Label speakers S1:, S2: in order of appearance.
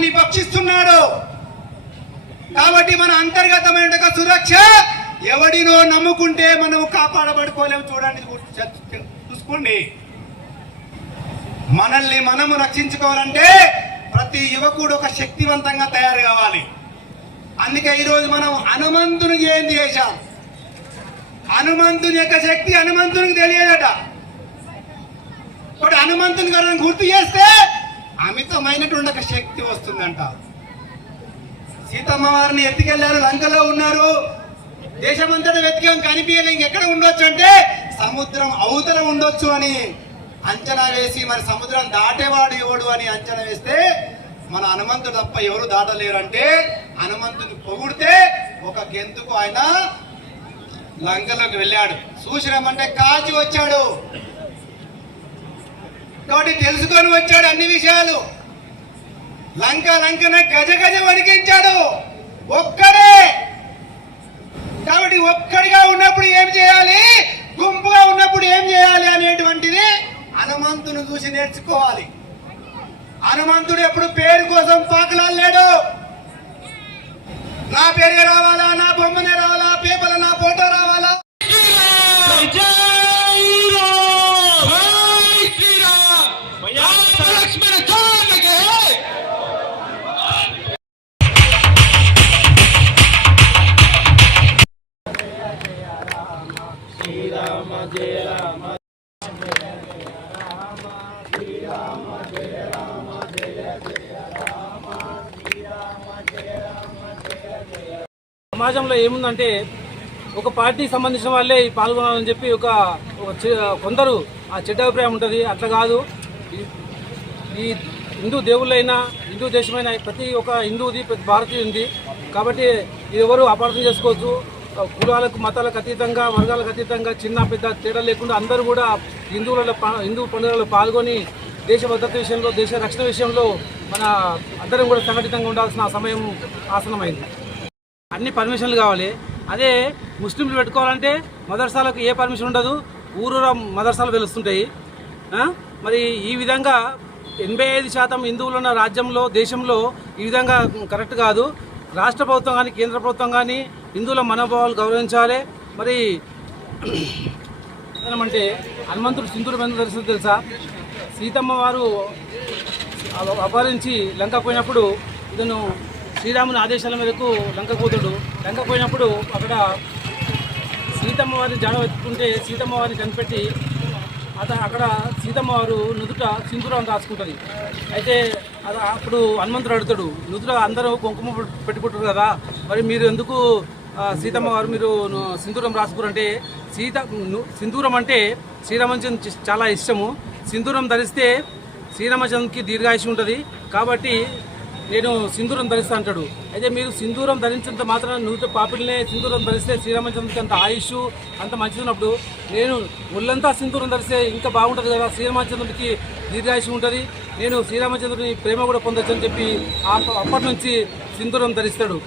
S1: చట్టాన్ని భక్షిస్తున్నాడు. కాబట్టి మన అంతర్గతమైన సురక్ష ఎవడినో నమ్ముకుంటే మనం కాపాడబడుకోలేము చూడండి చూసుకోండి. మనల్ని మనము రక్షించుకోవాలంటే ప్రతి యువకుడు ఒక శక్తివంతంగా తయారు కావాలి. అందుకే ఈరోజు మనం హనుమంతుని జయంతి చేశాం. హనుమంతుని యొక్క శక్తి హనుమంతునికి తెలియదట. ఒకటి హనుమంతుని గారు గుర్తు చేస్తే అమితమైనటువంటి ఒక శక్తి వస్తుందంట. సీతమ్మ వారిని ఎత్తికెళ్ళారు లంకలో ఉన్నారు. దేశమంతటా వెతికాం కనిపించలే ఇంకెక్కడ ఉండొచ్చు అంటే సముద్రం అవతల ఉండొచ్చు అని అంచనా వేసి మరి సముద్రం దాటేవాడు ఎవడు అని అంచనా వేస్తే మన హనుమంతుడు తప్ప ఎవరు దాటలేరు అంటే హనుమంతుని పొగిడితే ఒక గెంతుకు ఆయన లంకలోకి వెళ్ళాడు. చూసినామంటే కాల్చి వచ్చాడు. కాబట్టి తెలుసుకొని వచ్చాడు అన్ని విషయాలు. లంక లంకన గజ గజ వణికించాడు. ఒక్కడే. కాబట్టి ఒక్కడిగా ఉన్నప్పుడు ఏం చేయాలి? గుంపుగా ఉన్నప్పుడు ఏం చేయాలి అనేటువంటిది హనుమంతుని చూసి నేర్చుకోవాలి. హనుమంతుడు ఎప్పుడు పేరు కోసం పాకలాడలేడు నా పేరు రావాలి?
S2: సమాజంలో ఏముందంటే ఒక పార్టీకి సంబంధించిన వాళ్ళే ఈ పాల్గొనాలని చెప్పి ఒక కొందరు ఆ చెడ్డ అభిప్రాయం ఉంటుంది. అట్లా కాదు. ఈ- హిందూ దేవుళ్ళైనా హిందూ దేశమైన ప్రతి ఒక్క హిందూది ప్రతి భారతీయుంది కాబట్టి ఎవరు అపార్థం చేసుకోవచ్చు. కులాలకు మతాలకు అతీతంగా వర్గాలకు అతీతంగా చిన్న పెద్ద తేడా లేకుండా అందరూ కూడా హిందువులలో హిందూ పండుగలలో పాల్గొని దేశ భద్రత విషయంలో దేశ రక్షణ విషయంలో మన అందరం కూడా సంఘటితంగా ఉండాల్సిన సమయం ఆసనమైంది అన్ని పర్మిషన్లు కావాలి. అదే ముస్లింలు పెట్టుకోవాలంటే మదర్సాలకు ఏ పర్మిషన్ ఉండదు. ఊరూర మదర్సాలు వెలుస్తుంటాయి మరి ఈ విధంగా ఎనభై ఐదు శాతం హిందువులు ఉన్న రాజ్యంలో దేశంలో ఈ విధంగా కరెక్ట్ కాదు. రాష్ట్ర ప్రభుత్వం కానీ కేంద్ర ప్రభుత్వం కానీ హిందువుల మనోభావాలు గౌరవించాలి. మరి ఏమంటే హనుమంతుడు సింధుడు బంధు దర్శనం తెలుసా? సీతమ్మ వారు అపహరించి లంక పోయినప్పుడు ఇతను శ్రీరాముని ఆదేశాల మేరకు లంక పోతాడు లంక పోయినప్పుడు అక్కడ సీతమ్మ వారిని జాడ వెతుకుంటే సీతమ్మ వారిని కనిపెట్టి అత అక్కడ సీతమ్మ వారు నుదుట సింధూరం రాసుకుంటుంది. అయితే అది అప్పుడు హనుమంతుడు అడుగుతాడు నుదుట అందరూ కుంకుమ పెట్టుకుంటారు కదా మరి మీరు ఎందుకు సీతమ్మ వారు మీరు సింధూరం రాసుకురంటే సీత సింధూరం అంటే శ్రీరామచంద్ర చాలా ఇష్టము. సింధూరం ధరిస్తే శ్రీరామచంద్రకి దీర్ఘాయుషి ఉంటుంది. కాబట్టి నేను సింధూరం ధరిస్తా అంటాడు. అయితే మీరు సింధూరం ధరించినంత మాత్రం నువ్వు పాపిడినే సింధూరం ధరిస్తే శ్రీరామచంద్రుడికి అంత ఆయుష్ అంత మంచిది ఉన్నప్పుడు నేను ఒళ్ళంతా సింధూరం ధరిస్తే ఇంకా బాగుంటుంది కదా శ్రీరామచంద్రుడికి దీర్ఘాయుష్ ఉంటుంది. నేను శ్రీరామచంద్రుని ప్రేమ కూడా పొందొచ్చు అని చెప్పి అప్పటి నుంచి సింధూరం ధరిస్తాడు.